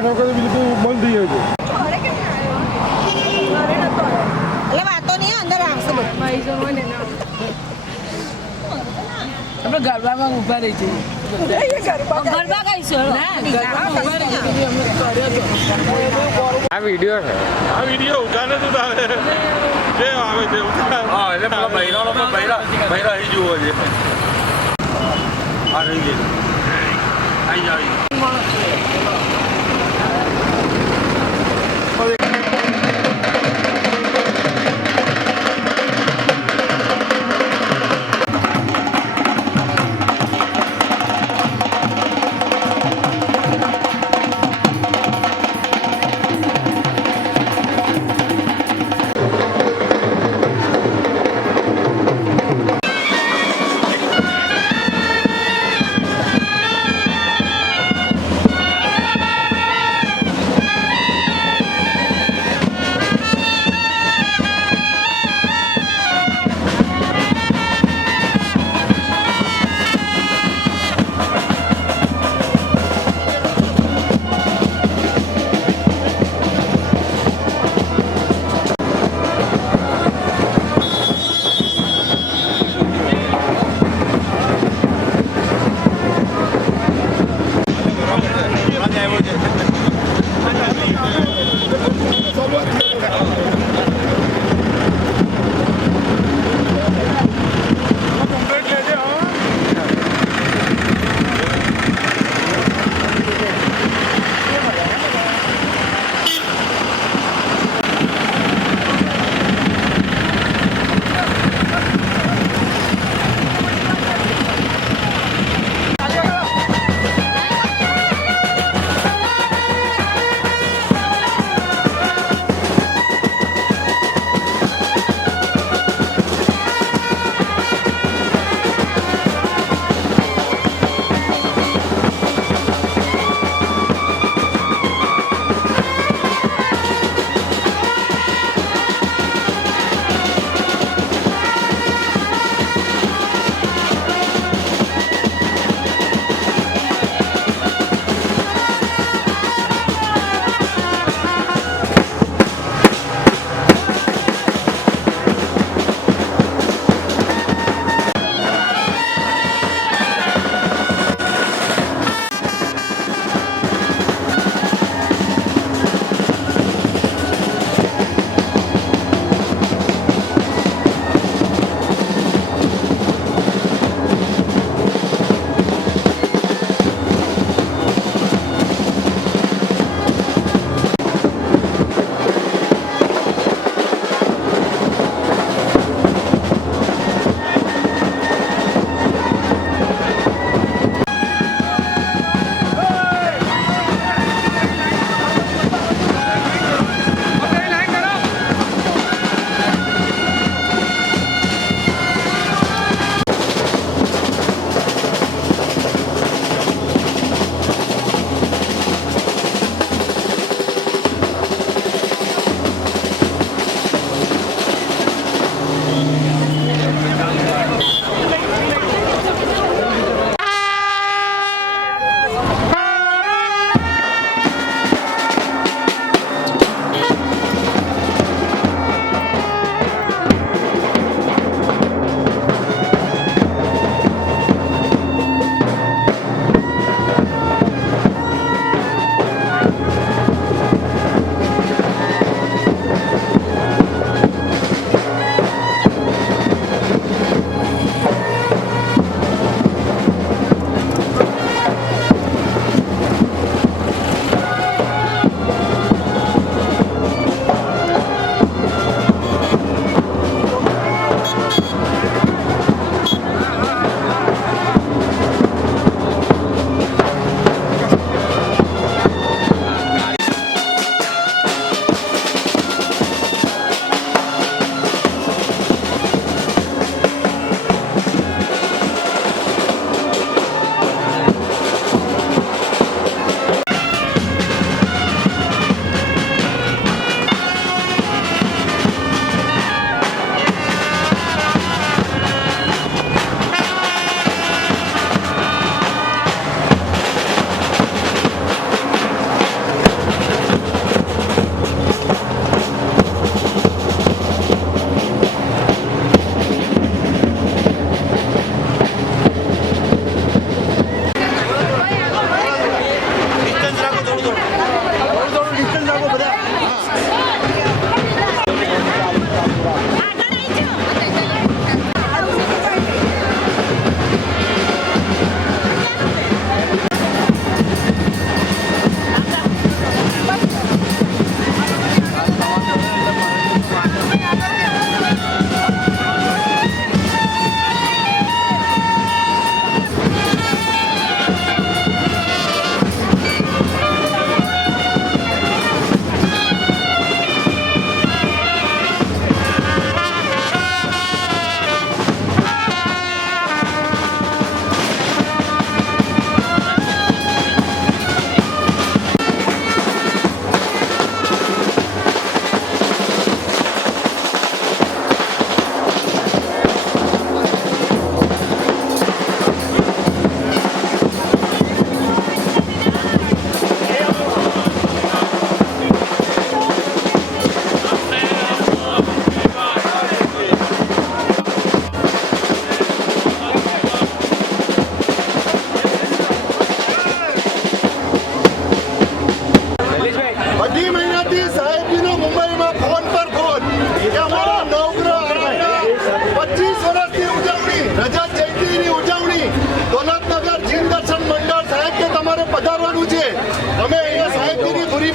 8 વાગે બિલકુલ બંધ થઈ જાય છે. એટલે વાતો નહીં અંદર આવશે બધું. આપણે ગરબામાં ઊભા રહી જઈએ. ગરબા કહીશું આ વિડીયો છે. આ વિડીયો ઉઠાને તું તારે જે આવે છે ઉઠા. હા એટલે પેલા બૈરાનો પણ બૈરા અહીં જુઓ છે. આ રહી જાય આવી જાવ.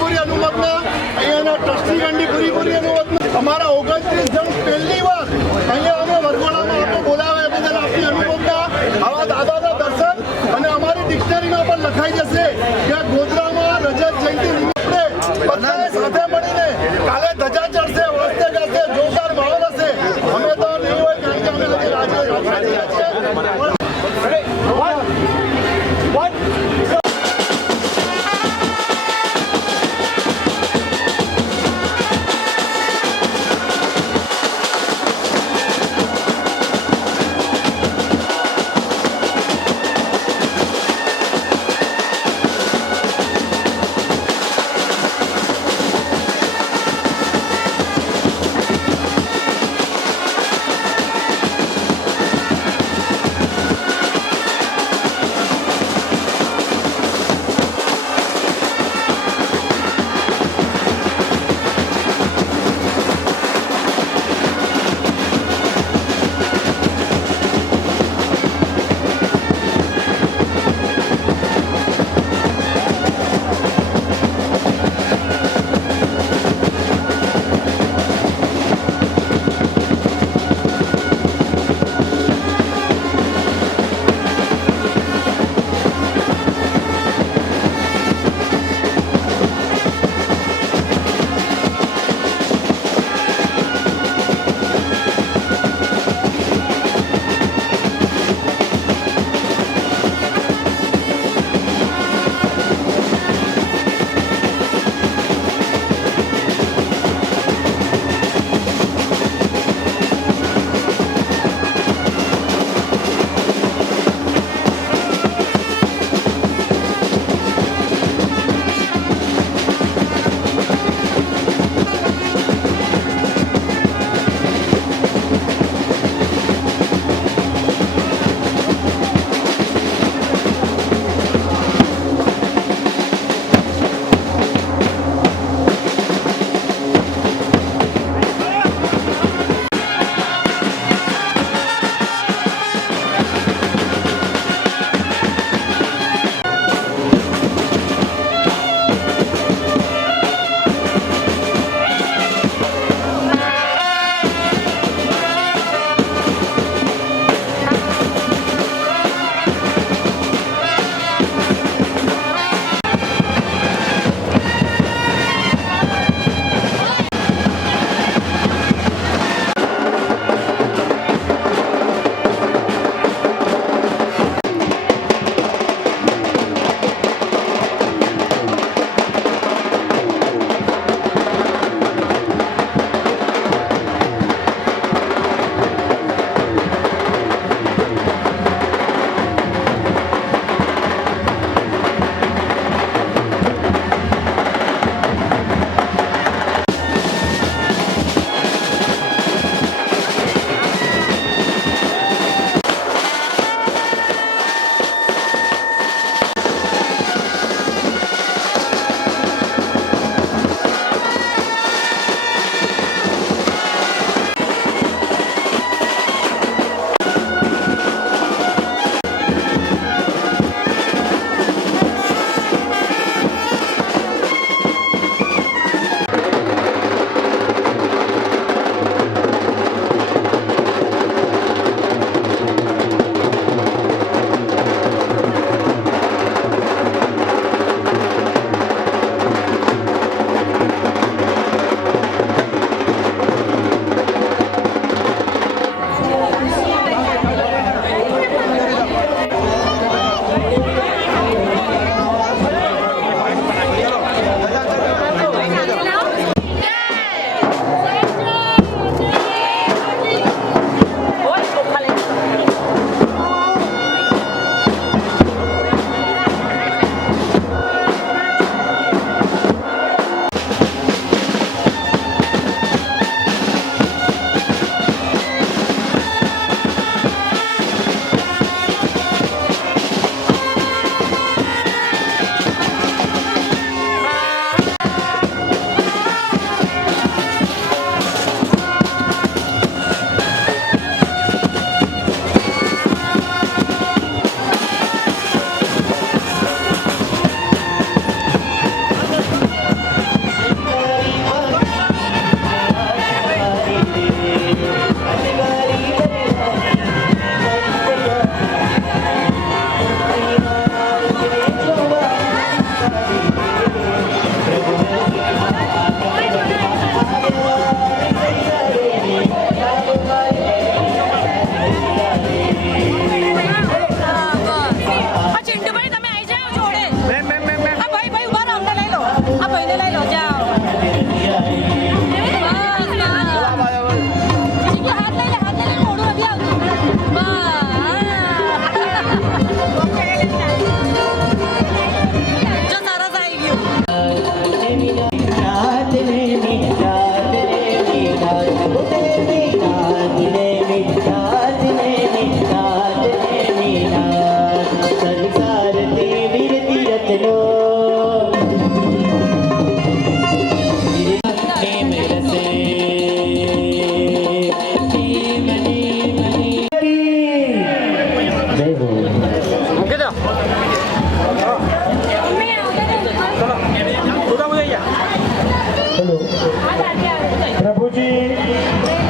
પૂરી અનુમતના અહીંયાના ટ્રસ્ટીગણની પૂરી અનુમત અમારા 29 જણ પહેલી વાર અહીંયા અમે વરઘોડામાં આપણે બોલાવ્યા એ બદલ આપની અનુમતના આવા દાદાના દર્શન અને અમારી ડિક્શનરીમાં પણ લખાઈ જશે કે ગોધરામાં રજત જયંતિ નિમિત્તે બધાએ સાથે મળીને કાલે ધજા ચડશે, વાજતે ગાજતે જોરદાર માહોલ હશે. અમે તો નહીં હોય કારણ કે અમે હજી રાજ્ય છીએ. આ ભાઈને લઈ લો જાઓ હાથ લઈ લે મોડું નથી આવતું જો સરસ આવી ગયું મૂકી દો પ્રભુજી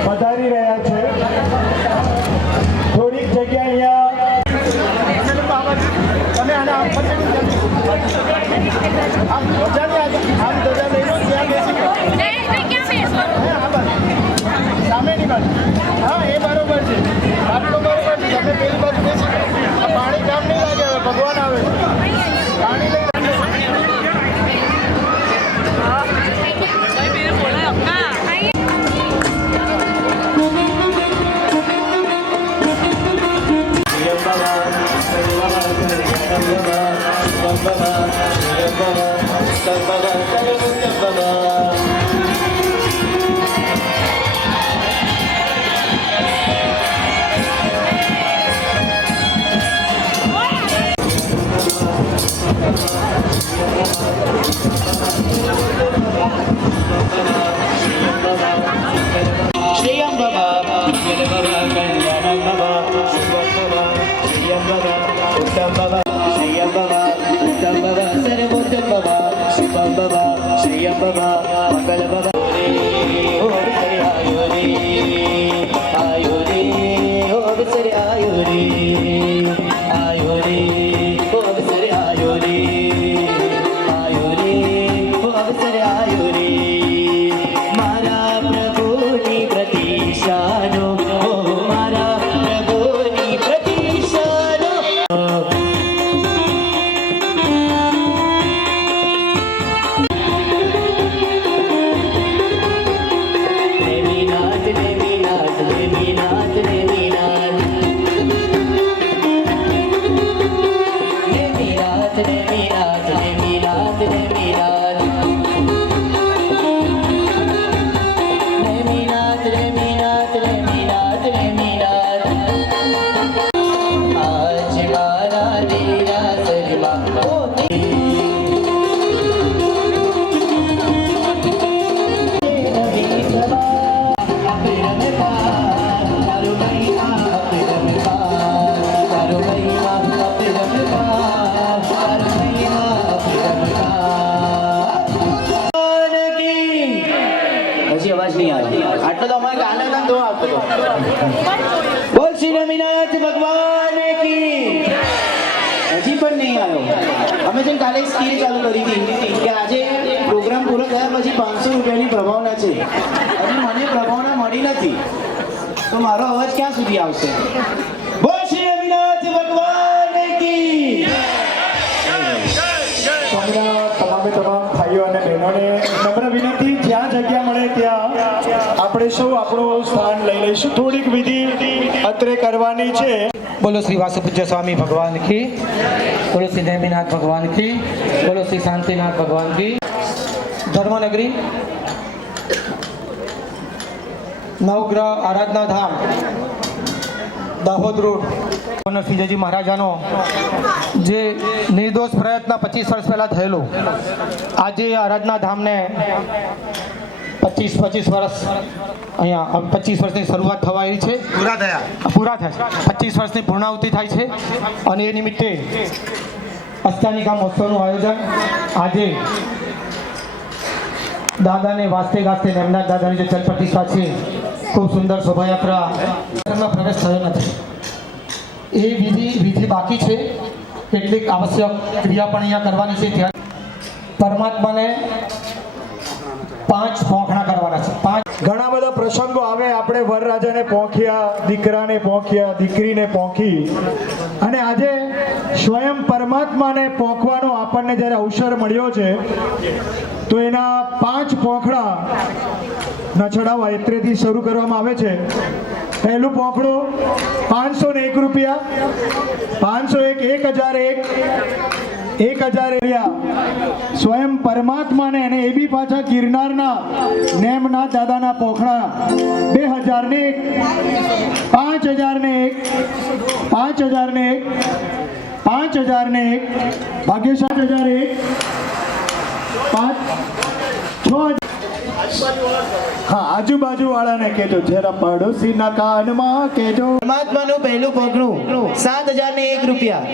પધારી રહ્યા છે. થોડીક જગ્યા સામેની બાજુ હા એ બરોબર છે આટલો બરોબર છે તમે પેલી બાજુ બેસી આ પાણી કામ નહીં લાગે હવે ભગવાન આવે પાણી લઈ બોલ શ્રી રમીનાથ ભગવાન કી. હજી પણ નહીં આવ્યો. અમે જેમ કાલે સ્કીલ ચાલુ કરી હતી કે આજે પ્રોગ્રામ પૂરો થયા પછી 500 રૂપિયાની પ્રભાવના છે. હજી મને પ્રભાવના મળી નથી તો મારો અવાજ ક્યાં સુધી આવશે? બોલ શ્રી રમીનાથ ભગવાન કી. તમામે તમામ ભાઈઓ અને બહેનોને નમ્ર વિનંતી, જ્યાં જગ્યા મળે ત્યાં આપણે સૌ આપણું સ્થાન લઈ લઈશું. થોડીક વિધિ અત્રે કરવાની છે. બોલો શ્રી વાસુપૂજ્ય સ્વામી ભગવાન કી, બોલો શ્રી નેમિનાથ ભગવાન કી, બોલો શ્રી શાંતિનાથ ભગવાન કી. ધર્મનગરી નવગ્રહ આરાધના ધામ દાહોદ રોડ શ્રીજી મહારાજાનો જે નિર્દોષ પ્રયત્ન 25 વર્ષ પહેલાં થયેલો, આજે આરાધના ધામને 25 વર્ષ અહીંયા 25 વર્ષની શરૂઆત થવાઈ છે, પૂરા થયા 25 વર્ષની પૂર્ણાહુતિ થાય છે અને એ નિમિત્તે અષ્ટાનિકા મહોત્સવનું આયોજન આજે દાદાને વાસ્તે ગાસ્તે નેમનાથ દાદાની જે ચલ પ્રતિષ્ઠા છે, ખૂબ સુંદર શોભાયાત્રા એમાં પ્રવેશ થયો નથી. એ વિધિ બાકી છે. કેટલીક આવશ્યક ક્રિયા પણ અહીંયા કરવાની છે. ત્યાં પરમાત્માને 5 પોંખણા કરવાના છે. 5 ઘણા બધા પ્રસંગો આવે, આપણે વરરાજાને પોંખ્યા, દીકરાને પોંખ્યા, દીકરીને પોંખી, અને આજે સ્વયં પરમાત્માને પોંખવાનો આપણને જ્યારે અવસર મળ્યો છે તો એના 5 પોંખડા ના ચડાવવા એટલેથી શરૂ કરવામાં આવે છે. પહેલું પોંખડું 501 રૂપિયા, 501, 1001 સ્વયં પરમાત્માને, અને એ બી પાછા ગિરનારના નેમનાથ દાદાના પોખડા 2001, 5001, 5001, ભાગ્યશાળી 1001, 6 આજુબાજુ વાળાને કહેજો, જરા પડોશીના કાનમાં કહેજો. પરમાત્માનું પહેલું પગલું 7001 રૂપિયા.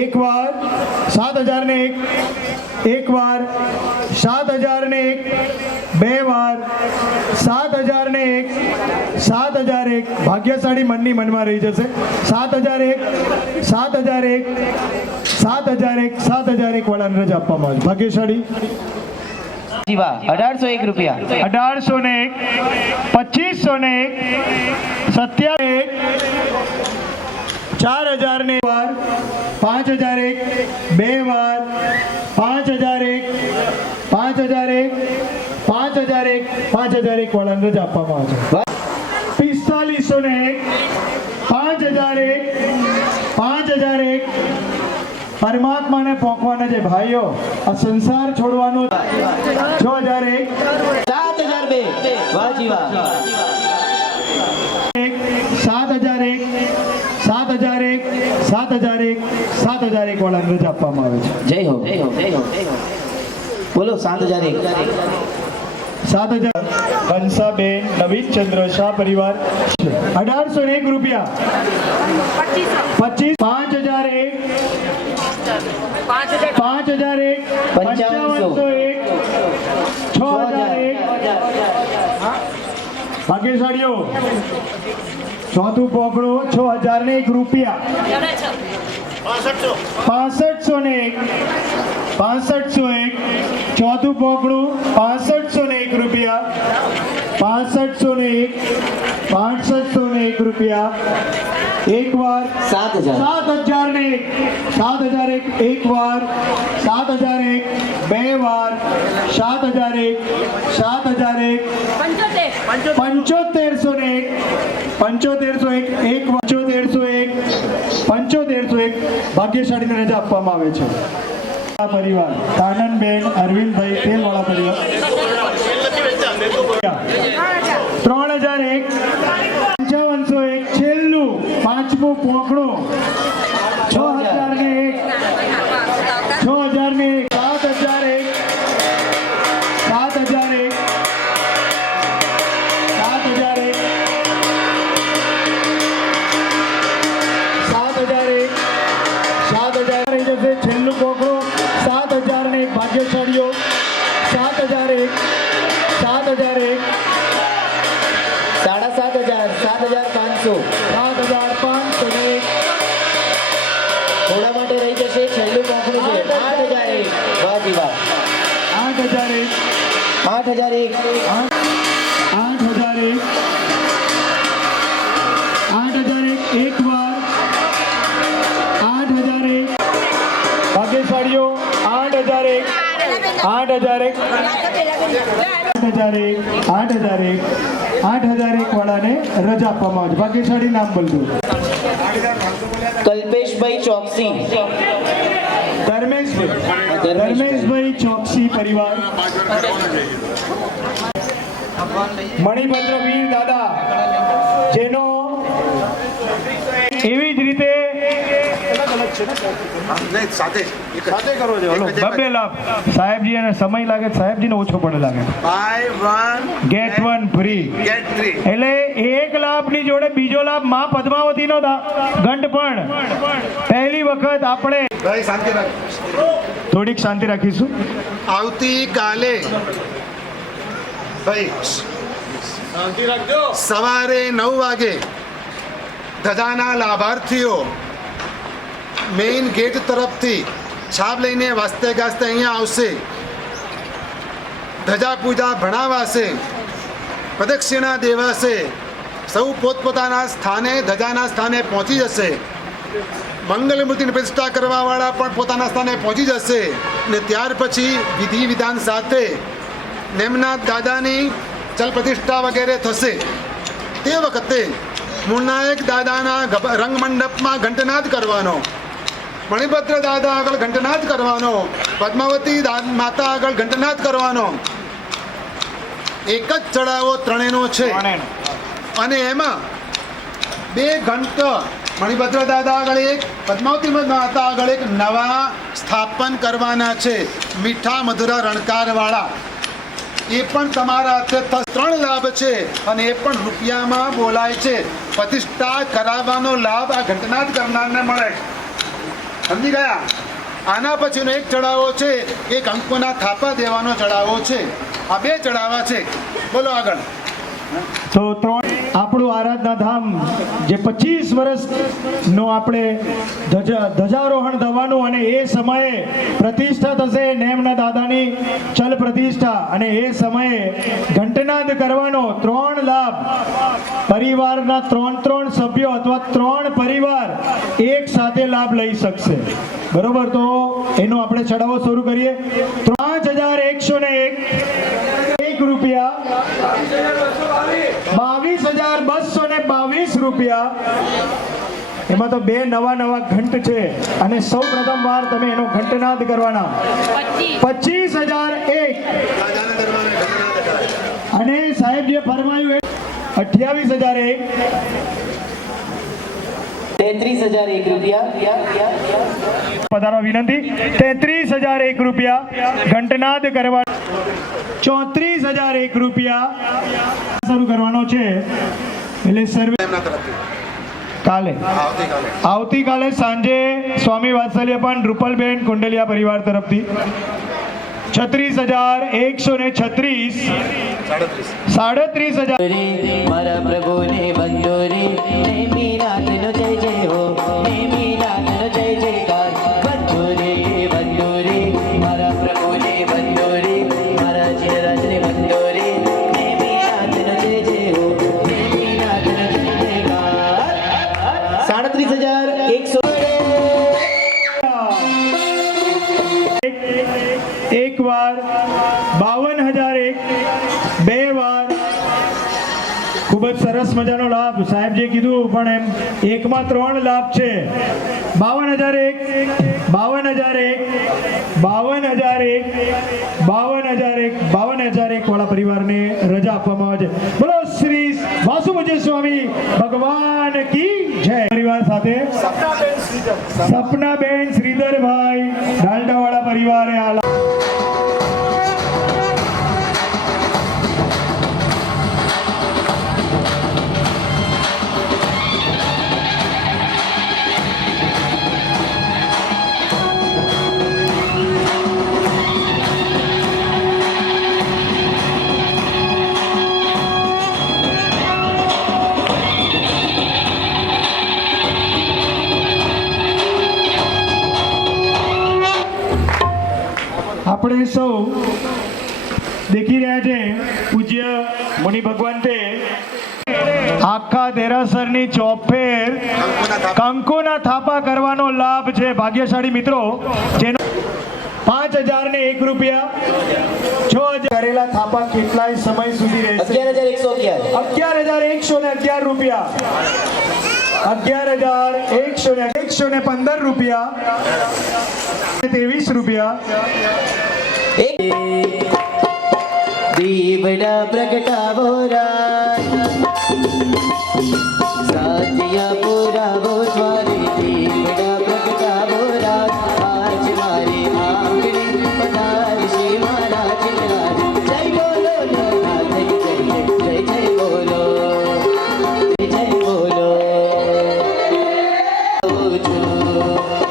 એક વાર 7001, એક વાર 7001, બે વાર 7001, 7001, ભાગ્યશાળી મનની મનમાં રહી જશે. 7001, 7001, 7001, 7001 વાળાને રજા આપવામાં આવે. ભાગ્યશાળી જીવા 1801 રૂપિયા. 1801, 2501, 2701, 4000 વાર, 5001, બે વાર 5001, 5001, 5001, 5001 વાળાને રજા આપવામાં આવે છે. 4501, 5001, 5001 પરમાત્માને પોંખવાના છે ભાઈઓ. આ સંસાર છોડવાનો. 6001, 7002 વાહ જીવા. 7001, 7001, 7001, 7001 વાળાને રજા આપવામાં આવે છે. જય હો. બોલો 7001. 7000 હંસાબેન નવીનચંદ્ર શાહ પરિવાર 1801 રૂપિયા. 25, 5001, 5001, 5501, 6001. ભાગ્યશાળીઓ ચોથું પોકડું 6001 રૂપિયા. 6501, 6501, ચોથું પોકડું 6501 રૂપિયા. 6501, 6501 રૂપિયા. એક વાર 7001, 7001, એક વાર 7001, બે વાર 7001, 7001, 7501, 7501, એક વાર 7501, 7501 ભાગ્યશાળીને રજા આપવામાં આવે છે. પરિવાર કાનનબેન અરવિંદભાઈ તેલવાળા પરિવાર 3001, 5501, છેલ્લું પાંચમું પોંખડું 6001, 6001, 7001, 7001, 7001, 7001, 7001 રહી જશે. છેલ્લું પોંખડું 7001 ભાગ્યશાળીઓ 7001, 7001, 7500, 7500 થોડા માટે રહી જશે. છેલ્લું પોંખડું છે 8001 વાહ જીવા. 8001, 8001, 8001, 8001, એક વાર 8001 ભાગ્યશાળીઓ 8001, 8001, 8001, 8001, 8001 વાળાને રજા આપવામાં આવે છે. ભાગ્યશાળી નામ બોલજો. કલ્પેશભાઈ ચોકસી, ધર્મેશભાઈ ચોકસી પરિવાર મણિભદ્ર વીર દાદા, જેનો એવી જ રીતે બબ્બે લાભ સાહેબજી, અને સમય લાગે સાહેબજીને ઓછો પડે લાગે. Get 1 free. એટલે એક લાભની જોડે બીજો લાભ માં પદ્માવતીનો ગંઢ પણ પહેલી વખત આપણે થોડીક શાંતિ રાખીશું. આવતીકાલે ભાઈ સવારે 9 વાગે ધજાના લાભાર્થીઓ મેઇન ગેટ તરફથી છાપ લઈને વાસ્તે ગાસ્તે અહીંયા આવશે. ધજા પૂજા ભણાવાશે, પ્રદક્ષિણા દેવાશે, સૌ પોતપોતાના સ્થાને ધજાના સ્થાને પહોંચી જશે. મંગલ મૂર્તિની પ્રતિષ્ઠા કરવાવાળા પણ પોતાના સ્થાને પહોંચી જશે ને ત્યાર પછી વિધિ વિધાન સાથે નેમનાથ દાદાની ચલ પ્રતિષ્ઠા વગેરે થશે. તે વખતે મૂળનાયક દાદાના રંગમંડપમાં ઘંટનાદ કરવાનો, મણિભદ્ર દાદા આગળ ઘંટનાદ કરવાનો, પદ્માવતી માતા આગળ ઘંટનાદ કરવાનો. એક જ ચડાવો ત્રણેયનો છે અને એમાં 2 ઘંટ મણિભદ્ર દાદા આગળ એક, પદ્માવતી માતા આગળ એક નવા સ્થાપન કરવાના છે, મીઠા મધુરા રણકારવાળા. એ પણ તમારા હાથે 3 લાભ છે અને એ પણ રૂપિયામાં બોલાય છે. પ્રતિષ્ઠા કરાવવાનો લાભ આ ઘંટનાદ કરનારને મળે. સમજી ગયા? આના પછીનો એક ચડાવો છે, એક અંકોના થાપા દેવાનો ચડાવો છે. આ 2 ચડાવા છે. બોલો આગળ. તો આપણું આરાધના ધામ જે 25 વર્ષનો આપણે ધ્વજારોહણ થવાનું અને એ સમયે પ્રતિષ્ઠા થશે નેમના દાદાની ચલ પ્રતિષ્ઠા અને એ સમયે ઘંટનાદ કરવાનો 3 લાભ. પરિવારના 3 સભ્યો અથવા 3 પરિવાર એક સાથે લાભ લઈ શકશે. બરોબર? તો એનો આપણે ચડાવો શરૂ કરીએ. 3101 રૂપિયા, 22,222 રૂપિયા. એમાં તો 2 નવા ઘંટ છે અને સૌ પ્રથમ વાર તમે એનો ઘંટનાદ કરવાના. 25,001 અને સાહેબ જે ફરમાયું 28,001, 33,001 રૂપિયા. પધારવા વિનંતી. 33,001 રૂપિયા ઘંટનાદ કરવા. 34,001 રૂપિયા શરૂ કરવાનો છે. એટલે સર્વે આવતીકાલે સાંજે સ્વામી વાત્સલ્ય પણ રૂપલબેન કુંડલિયા પરિવાર તરફથી 36,136, 37,000 મારા પ્રભુને બંદોરી નેમિનાથનો જય જય હો, નેમિનાથનો જય જયકાર. બંદોરી બંદોરી મારા પ્રભુને બંદોરી, મારા ચિરરાજને બંદોરી, નેમિનાથનો જય જય હો, નેમિનાથનો જય જયકાર. 37,100 એક વાર, 52,001 2 વાર. ખૂબ જ સરસ મજાનો લાભ સાહેબ જે કીધું, પણ એમ એકમાં 3 લાભ છે. 52,001, 52,001, 52,001, 52,001, 52,001 વાળા પરિવારને રજા આપવામાં આવે છે. બોલો શ્રી વાસુદેવ સ્વામી ભગવાન કી જય. પરિવાર સાથે સપનાબેન શ્રીધરભાઈ ડાલડાવાળા પરિવારે આ આપણે સૌ દેખી રહ્યા છે પૂજ્ય મુનિ ભગવાન તે આખા દેરાસરની ચોફેર કંકુના થાપા કરવાનો લાભ છે. ભાગ્યશાળી મિત્રો જેનો 5,001 રૂપિયા, 6,000 કરેલા થાપા કેટલાય સમય સુધી રહેશે? 11,111 રૂપિયા, 11,115 રૂપિયા, 23 રૂપિયા. દીવડા પ્રગટાવો રાત, સાતિયા પુરાવો જ્વારી. દીવડા પ્રગટાવો રાત, આજ મારી આંગણી પધારશે મારા ચિરાજ. જય બોલો નાથ જય જય બોલો, જય બોલો.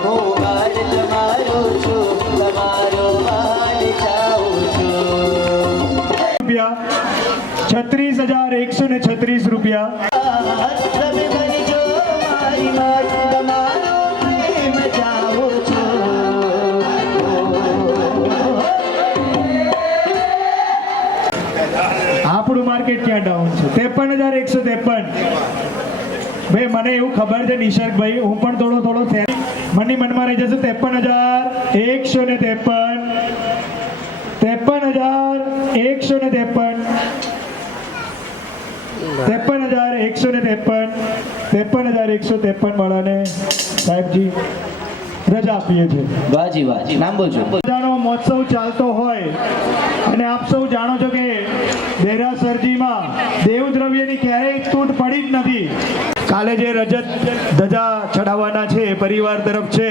હું વાલ તમારો છું, તમારો વાલ જાઉં છું. 36,136 રૂપિયા. તમે કરજો મારી વાત, તમારો પ્રેમ જાઉં છું. આપણું માર્કેટ ક્યાં ડાઉન છે. 53,153. ભાઈ મને એવું ખબર છે નિસર્ગભાઈ, હું પણ થોડો મની મનમાં રહી જશે. 53,153. 53,153. 53,153. 53,153 વાળાને સાહેબજી રજા આપીએ છીએ. વાજી વાહ, નામ બોલજો. રજાનો મહોત્સવ ચાલતો હોય અને આપ સૌ જાણો છો કે દેરાસરજીમાં દેવદ્રવ્યની ક્યારેય તૂટ પડી જ નથી. કાલે જે રજત ધજા ચડાવવાના છે પરિવાર તરફ છે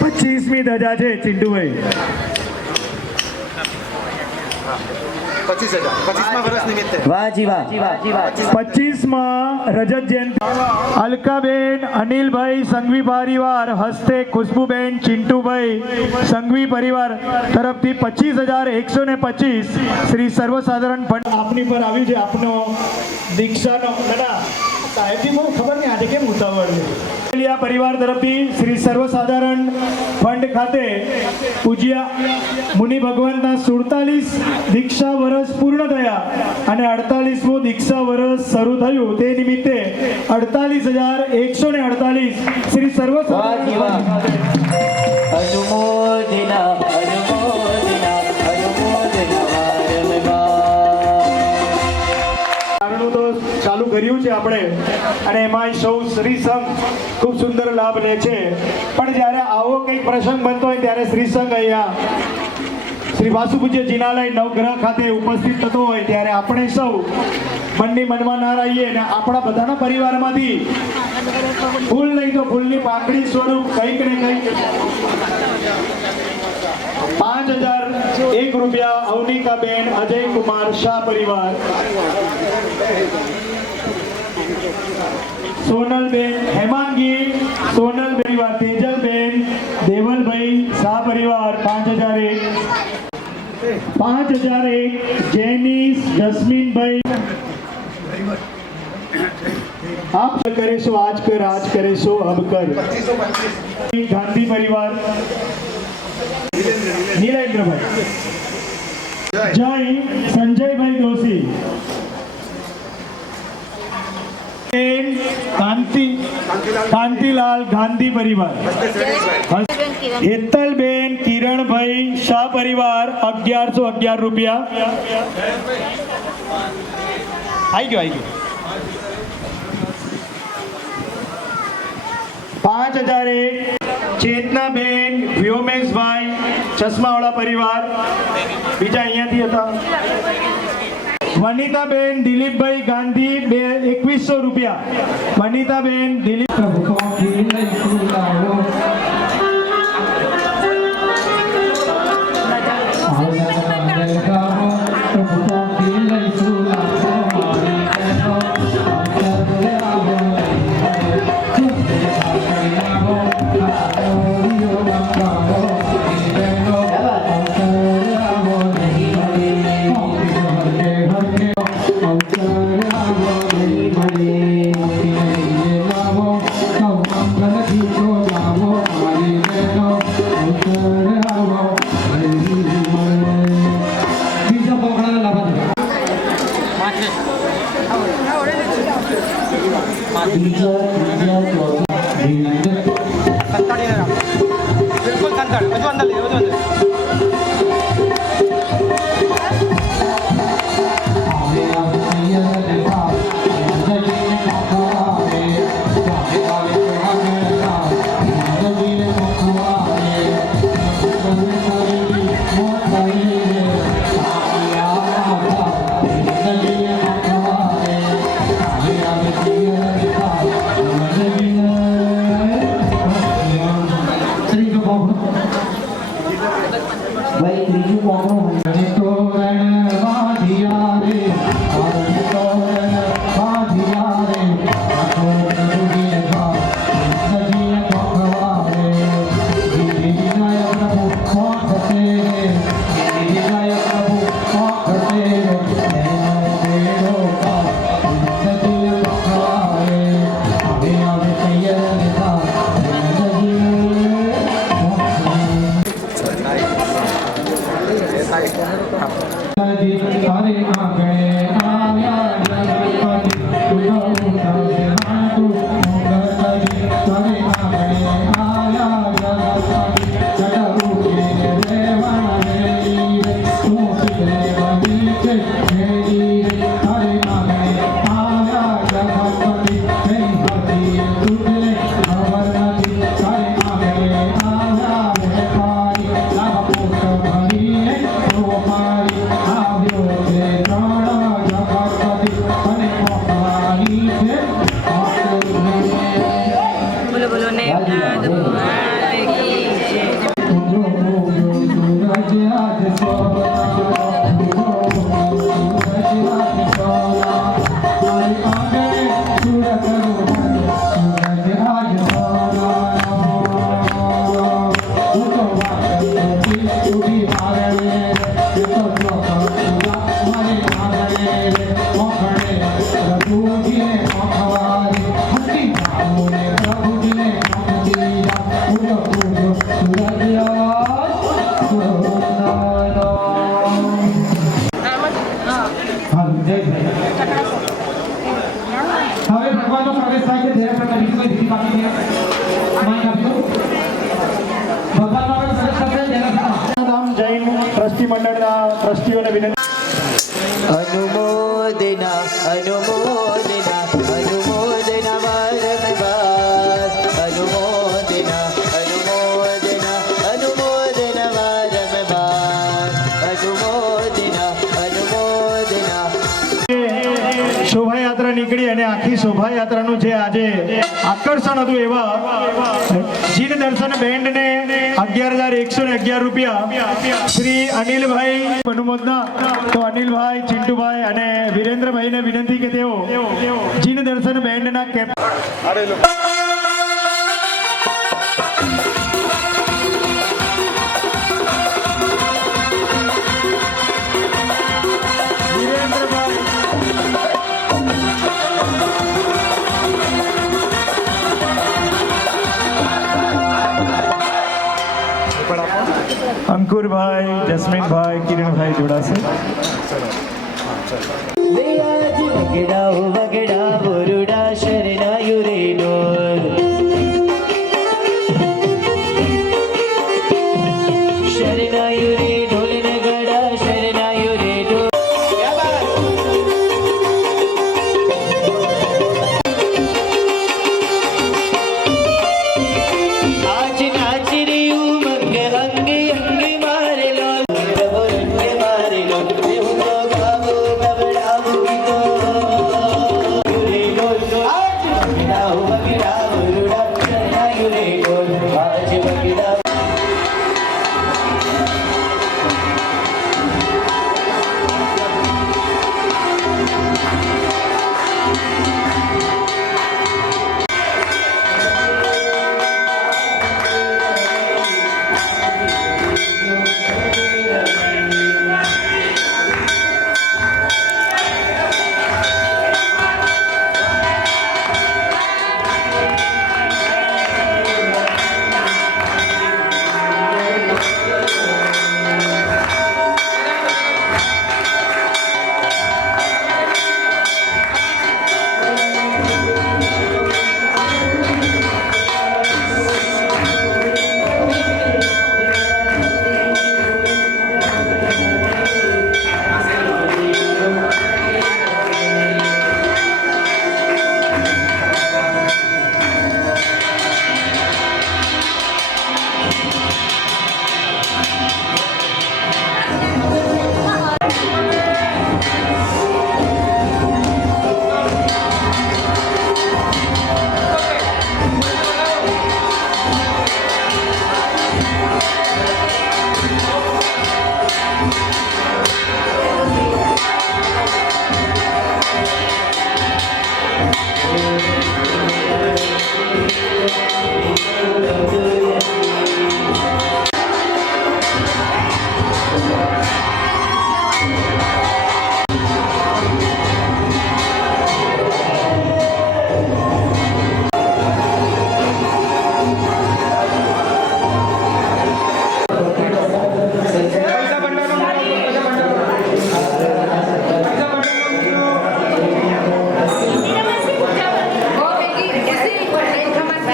25મી ધજા છે ચિંટુભાઈ. 25માં રજત જયંતિ અલકાબેન અનિલભાઈ સંઘવી પરિવાર હસ્તે ખુશ્બુબેન ચિંટુભાઈ સંઘવી પરિવાર તરફથી 25,125 શ્રી સર્વસાધારણ ફંડ આપની પર આવ્યું છે. આપનો દીક્ષાનો સાહેબજી બહુ ખબર નહીં આજે કેમ ઉતાવળ છે. આ પરિવાર તરફથી શ્રી સર્વસાધારણ ફંડ ખાતે પૂજ્ય મુનિ ભગવંતના 47 દીક્ષા વર્ષ પૂર્ણ થયા અને 48મું દીક્ષા વર્ષ શરૂ થયું તે નિમિત્તે 48,148 શ્રી સર્વસાધારણ ચાલુ કર્યું છે આપણે અને એમાં સૌ શ્રી સંઘ ખૂબ સુંદર લાભ લે છે. પણ જ્યારે આવો કંઈક પ્રસંગ બનતો હોય ત્યારે શ્રી સંઘ અહીંયા શ્રી વાસુપૂજ્ય જિનાલય નવગ્રહ ખાતે ઉપસ્થિત થતો હોય ત્યારે આપણે સૌ મનની મનમાં ના રહીએ અને આપણા બધાના પરિવારમાંથી ફૂલ નહીં તો ફૂલની પાંખડી સ્વરૂપ કંઈક ને કંઈક 5,001 રૂપિયા અવનિકાબેન અજયકુમાર શાહ પરિવાર, સોનલબેન હેમાંગી સોનલ પરિવાર, તેજલબેન દેવલભાઈ શાહ પરિવાર 5,001 જેનિસ જસ્મીનભાઈ. આપ કરે સો આજ કર, આજ કરે સો અબ કર. ગાંધી પરિવાર નીલેન્દ્રભાઈ. જય સંજયભાઈ દોશી. કાંતિલાલ ગાંધી પરિવાર. હેતલબેન કિરણભાઈ શાહ પરિવાર 1,111 રૂપિયા. આવી ગયો 5,001 ચેતનાબેન વ્યોમેશભાઈ ચશ્માવાળા પરિવાર, બીજા અહીંયાથી હતા. વનિતાબેન દિલીપભાઈ ગાંધી 2,100 રૂપિયા. વનિતાબેન દિલીપ હવે ભગવાનનો પ્રવેશ થાય છે ધ્યાન રાખતા બીજી કોઈ વિધિ બાકી છે માઇક આપજો ભગવાનનો હવે પ્રવેશ થશે જેના નામ જૈન ટ્રસ્ટી મંડળના ટ્રસ્ટીઓને વિનંતી અનુમોદના અનુમોદના અનુમોદના વારંવાર અનુમોદના અનુમોદના અનુમોદના વારંવાર અનુમોદના અનુમોદના શોભાયાત્રા નીકળી અને આખી શોભાયાત્રાનું જે આજે આકર્ષણ હતું એવા જીન દર્શન બેન્ડને 11,111 રૂપિયા શ્રી અનિલભાઈ અનુમોદના તો અનિલભાઈ ચિંટુભાઈ અને વિરેન્દ્રભાઈને વિનંતી કે તેઓ જીન દર્શન બેન્ડના કેપ અંકુરભાઈ જસ્મીનભાઈ કિરણભાઈ જોડાશે વગડા વગડા બોરુડા શરણાયુ રે ડોલ શરણાયુ રે ઢોલ નગડા શરણાયુ રે ઢોલ આજ નાચ રે ઉમંગ અંગે અંગે મારે લો અંગે મારે લો હું તો ગાવો બબડાવું ગીતો રે ડોલ આજ વગડા વગડા બોરુડા શરણાયુ રે ડોલ આજ વગડા